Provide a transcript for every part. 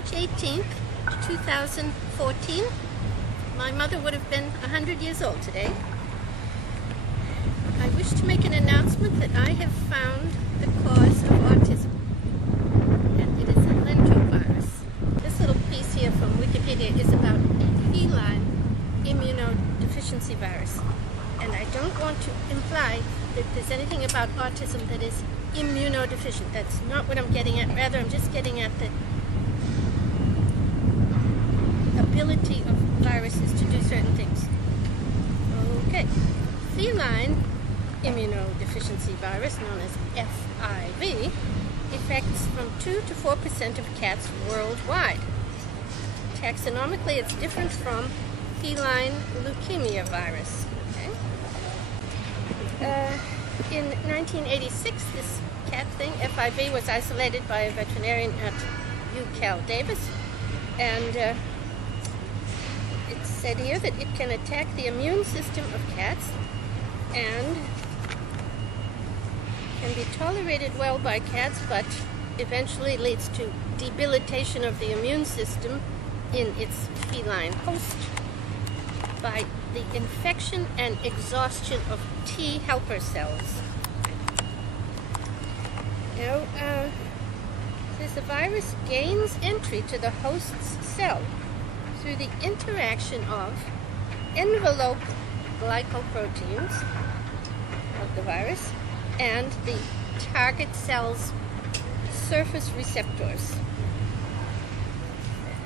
March 18th, 2014. My mother would have been 100 years old today. I wish to make an announcement that I have found the cause of autism, and it is a lentovirus. This little piece here from Wikipedia is about feline immunodeficiency virus, and I don't want to imply that there's anything about autism that is immunodeficient. That's not what I'm getting at. Rather, I'm just getting at the ability of viruses to do certain things. Okay. Feline immunodeficiency virus, known as FIV, affects from 2 to 4% of cats worldwide. Taxonomically, it's different from feline leukemia virus. Okay? In 1986, this cat thing, FIV, was isolated by a veterinarian at UC Davis, and it's said here that it can attack the immune system of cats and can be tolerated well by cats, but eventually leads to debilitation of the immune system in its feline host by the infection and exhaustion of T helper cells. Now, says the virus gains entry to the host's cell through the interaction of envelope glycoproteins of the virus and the target cell's surface receptors,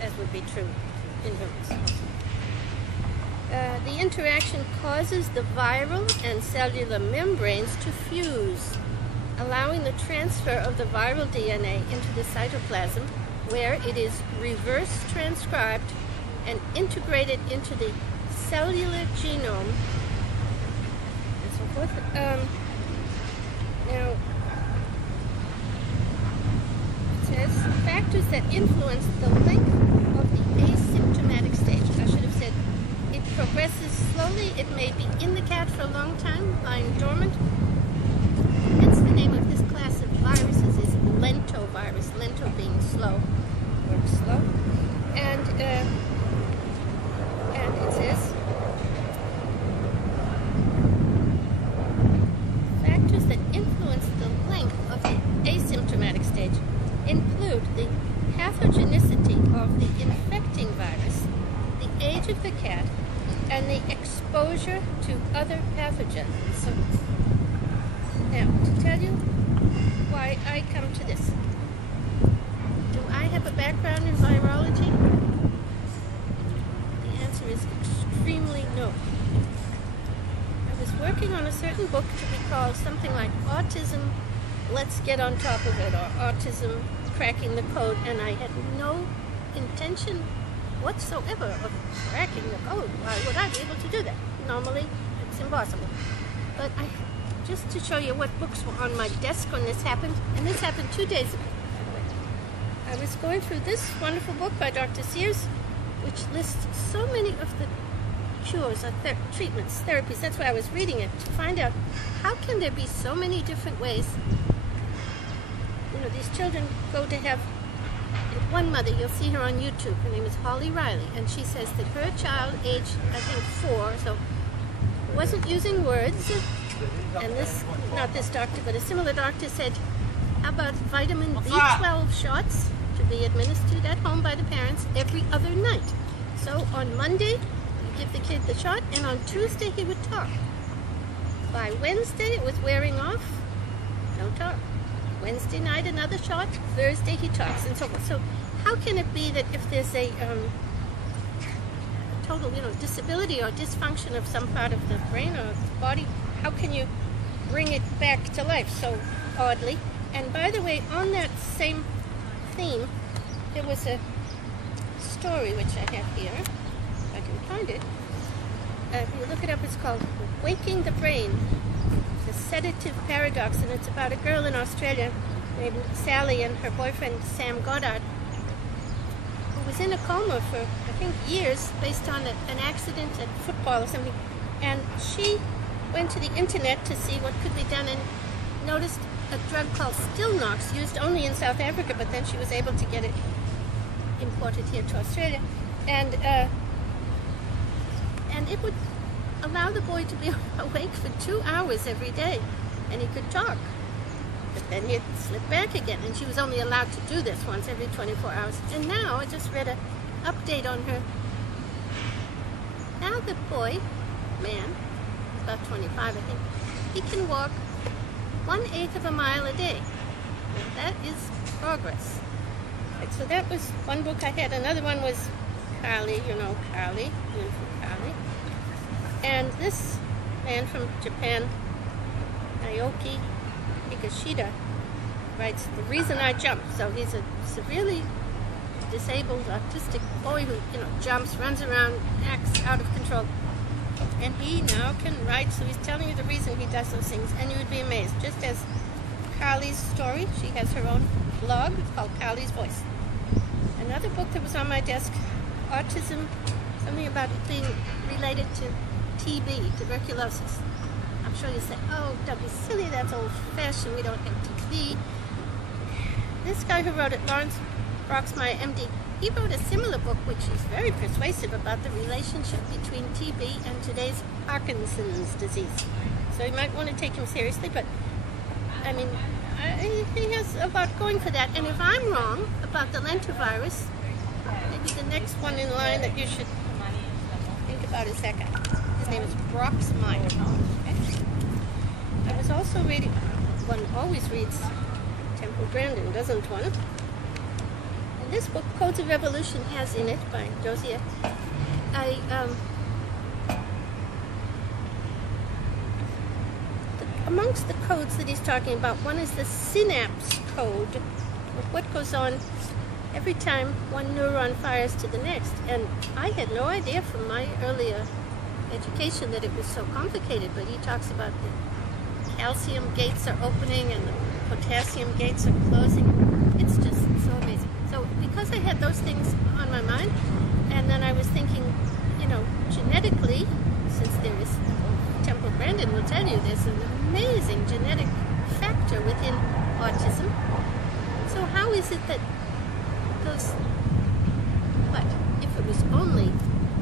as would be true in humans. The interaction causes the viral and cellular membranes to fuse, allowing the transfer of the viral DNA into the cytoplasm, where it is reverse transcribed and integrated into the cellular genome and so forth. Now, it says factors that influence the length of the asymptomatic stage. I should have said it progresses slowly. It may be in the cat for a long time, lying dormant. Hence the name of this class of viruses is lentovirus. Lento being slow, works slow. And it says factors that influence the length of the asymptomatic stage include the pathogenicity of the infecting virus, the age of the cat, and the exposure to other pathogens. So, now, to tell you why I come to this. Do I have a background in virology? The answer is extremely no. I was working on a certain book to be called something like Autism, Let's Get on Top of It, or Autism, Cracking the Code, and I had no intention whatsoever of cracking the code. Why would I be able to do that? Normally, it's impossible. But just to show you what books were on my desk when this happened, and this happened 2 days ago, by the way. I was going through this wonderful book by Dr. Sears, which lists so many of the cures, or treatments, therapies. That's why I was reading it, to find out how can there be so many different ways. You know, these children go to have, one mother, you'll see her on YouTube, her name is Holly Riley, and she says that her child, aged, I think, 4, so wasn't using words, and this, not this doctor, but a similar doctor said, how about vitamin B12 shots to be administered at home by the parents every other night? So on Monday, you give the kid the shot, and on Tuesday he would talk. By Wednesday, it was wearing off, no talk. Wednesday night, another shot. Thursday, he talks, and so forth. So how can it be that if there's a total, disability or dysfunction of some part of the brain or the body, how can you bring it back to life so oddly? And by the way, on that same theme, there was a story which I have here, if I can find it. If you look it up, it's called Waking the Brain, the Sedative Paradox, and it's about a girl in Australia named Sally and her boyfriend Sam Goddard, who was in a coma for, I think, years based on an accident at football or something. And she went to the internet to see what could be done and noticed a drug called Stilnox, used only in South Africa, but then she was able to get it imported here to Australia, and it would allow the boy to be awake for 2 hours every day, and he could talk. But then he'd slip back again, and she was only allowed to do this once every 24 hours. And now, I just read an update on her. Now the boy, man, about 25 I think, he can walk 1/8 of a mile a day. Now that is progress. Right, so that was one book I had. Another one was Carly, beautiful Carly. And this man from Japan, Naoki Higashida, writes The Reason I Jump. So he's a severely disabled, autistic boy who, jumps, runs around, acts out of control. And he now can write, so he's telling you the reason he does those things, and you would be amazed. Just as Carly's story, she has her own blog called Carly's Voice. Another book that was on my desk, Autism, something about it being related to TB, tuberculosis. I'm sure you say, oh, don't be silly, that's old-fashioned, we don't have TB. This guy who wrote it, Lawrence Broxmeyer, MD, he wrote a similar book which is very persuasive about the relationship between TB and today's Parkinson's disease. So you might want to take him seriously, but I mean, he has a lot going for that. And if I'm wrong about the lentivirus, maybe the next one in line that you should think about is that guy. His name is Broxmeyer. Okay? I was also reading, one always reads Temple Grandin, doesn't one? And this book, Codes of Evolution, has in it, by Josiah, amongst the codes that he's talking about, one is the synapse code, of what goes on every time one neuron fires to the next. And I had no idea from my earlier education that it was so complicated, but he talks about the calcium gates are opening and the potassium gates are closing. It's just so amazing. So because I had those things on my mind, and then I was thinking, genetically, since there is, Temple Grandin will tell you, there's an amazing genetic factor within autism. So how is it that those, but if it was only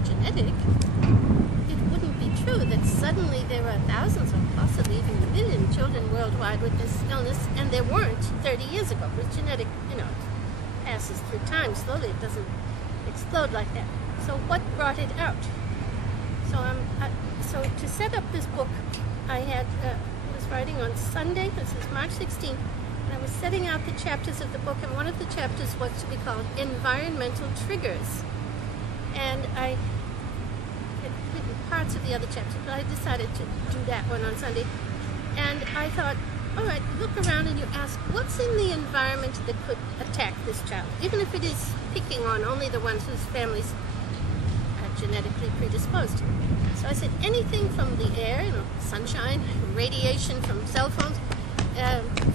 genetic, it wouldn't be true that suddenly there are thousands or possibly even a million children worldwide with this illness, and there weren't 30 years ago. With genetic, passes through time slowly, it doesn't explode like that. So what brought it out? So to set up this book, I was writing on Sunday, this is March 16th, and I was setting out the chapters of the book, and one of the chapters was to be called Environmental Triggers. And I had written parts of the other chapters, but I decided to do that one on Sunday. And I thought, all right, look around and you ask, what's in the environment that could attack this child? Even if it is picking on only the ones whose families are genetically predisposed. So I said, anything from the air, sunshine, radiation from cell phones,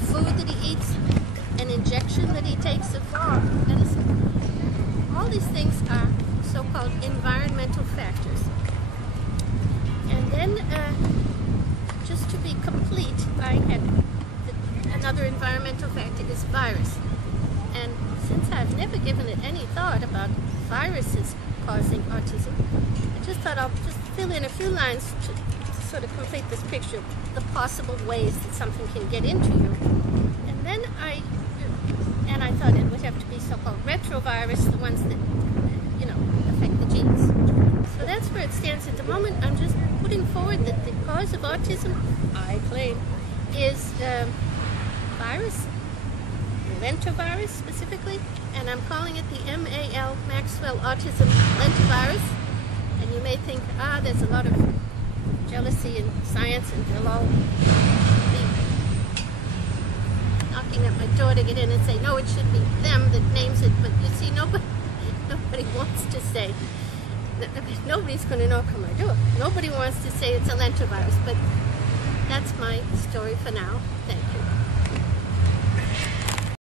food that he eats, an injection that he takes of medicine. All these things are so-called environmental factors. And then, just to be complete, I had another environmental factor is virus. And since I've never given it any thought about viruses causing autism, I just thought I'll just fill in a few lines to sort of complete this picture of the possible ways that something can get into you. And then I thought it would have to be so-called retrovirus, the ones that, affect the genes. So that's where it stands at the moment. I'm just putting forward that the cause of autism, I claim, is virus, lentivirus specifically, and I'm calling it the MAL, Maxwell Autism Lentivirus. And you may think, there's a lot of jealousy in science, and they'll all be knocking at my door to get in and say, no, it should be them that names it. But you see, nobody wants to say, nobody's going to knock on my door. Nobody wants to say it's a lentivirus, but that's my story for now. Thank you.